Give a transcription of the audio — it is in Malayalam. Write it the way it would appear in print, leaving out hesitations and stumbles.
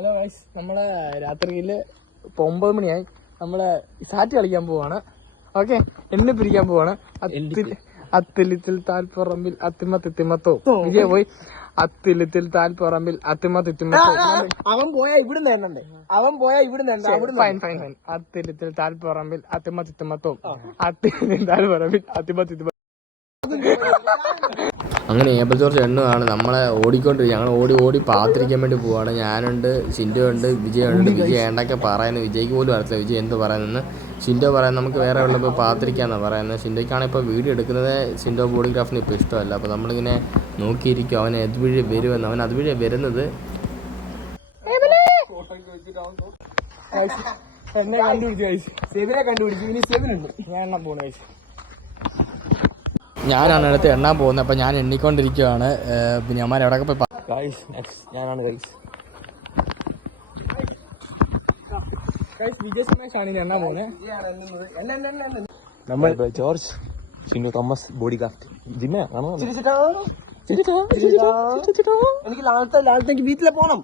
ഹലോ ഗൈസ്, നമ്മളെ രാത്രിയിൽ ഇപ്പോൾ 9 മണിയായി. നമ്മള് സാറ്റ് കളിക്കാൻ പോവാണ്. ഓക്കെ, എന്നെ പിരിക്കാൻ പോവാണ്. അത്തിലിത്തിൽ താൽപ്പറമ്പിൽ അത്തിമത്തിത്തിമത്തോ വിജയ പോയി. അത്തിലിത്തിൽ താൽപ്പറമ്പിൽ അത്തിമത്തിത്തിമത്തോ. അവൻ പോയാ ഇവിടുന്ന് എണ്ണണ്ടേ? അവൻ പോയാ ഇവിടുന്ന് ഫൈൻ. അത്തിലിത്തിൽ താൽപ്പറമ്പിൽ അത്തിമത്തിത്തിമത്തോ. അത്തിലിത്തിൽ താൽപ്പറമ്പിൽ അത്തിമത്തിത്തിമത്തോ. അങ്ങനെ ഏബൽ ജോർജ് എണ്ണുകയാണ്. നമ്മളെ ഓടിക്കൊണ്ടിരിക്കുക. ഞങ്ങൾ ഓടി പാത്തിരിക്കാൻ വേണ്ടി പോവാണ്. ഞാനുണ്ട്, ഷിൻഡോ ഉണ്ട്, വിജയുണ്ട്. വിജയ് ഏണ്ടൊക്കെ പറയുന്നത് വിജയ്ക്ക് പോലും അറിയത്തില്ല വിജയ് എന്ത് പറയുന്നത്. ഷിൻഡോ പറയുന്നത് നമുക്ക് വേറെ ഉള്ള പോയി പാത്തിരിക്കാന്നാണ് പറയുന്നത്. ഷിൻഡോയ്ക്കാണ് ഇപ്പോൾ വീഡിയോ എടുക്കുന്നത്. ഷിൻഡോ ബോഡിഗ്രാഫിന് ഇപ്പോൾ ഇഷ്ടമല്ല. അപ്പോൾ നമ്മളിങ്ങനെ നോക്കിയിരിക്കും അവൻ അതുവഴി വരുമെന്ന്. അവൻ അതുവഴി വരുന്നത്. എന്നെ കണ്ടുപിടിച്ചു. സെവിനെ കണ്ടുപിടിച്ചു. ഇനി സെവിനുണ്ട്. ഞാൻ എണ്ണാൻ പോകുന്നു. ഞാനാണ് അടുത്ത് എണ്ണാൻ പോകുന്നത്. അപ്പം ഞാൻ എണ്ണിക്കൊണ്ടിരിക്കുകയാണ്. പിന്നെ അമ്മ എവിടെയൊക്കെ പോയി ഞാനാണ് വിജയ് സുമേഷാണ് ഇനി എണ്ണാൻ പോകുന്നത്. നമ്മൾ ജോർജ് ഷിൻഡോ തോമസ് ബോഡിഗ്രാഫ്റ്റ് ജിമ്മ എനിക്ക് ലാലത്തെ വീട്ടിലെ പോണം.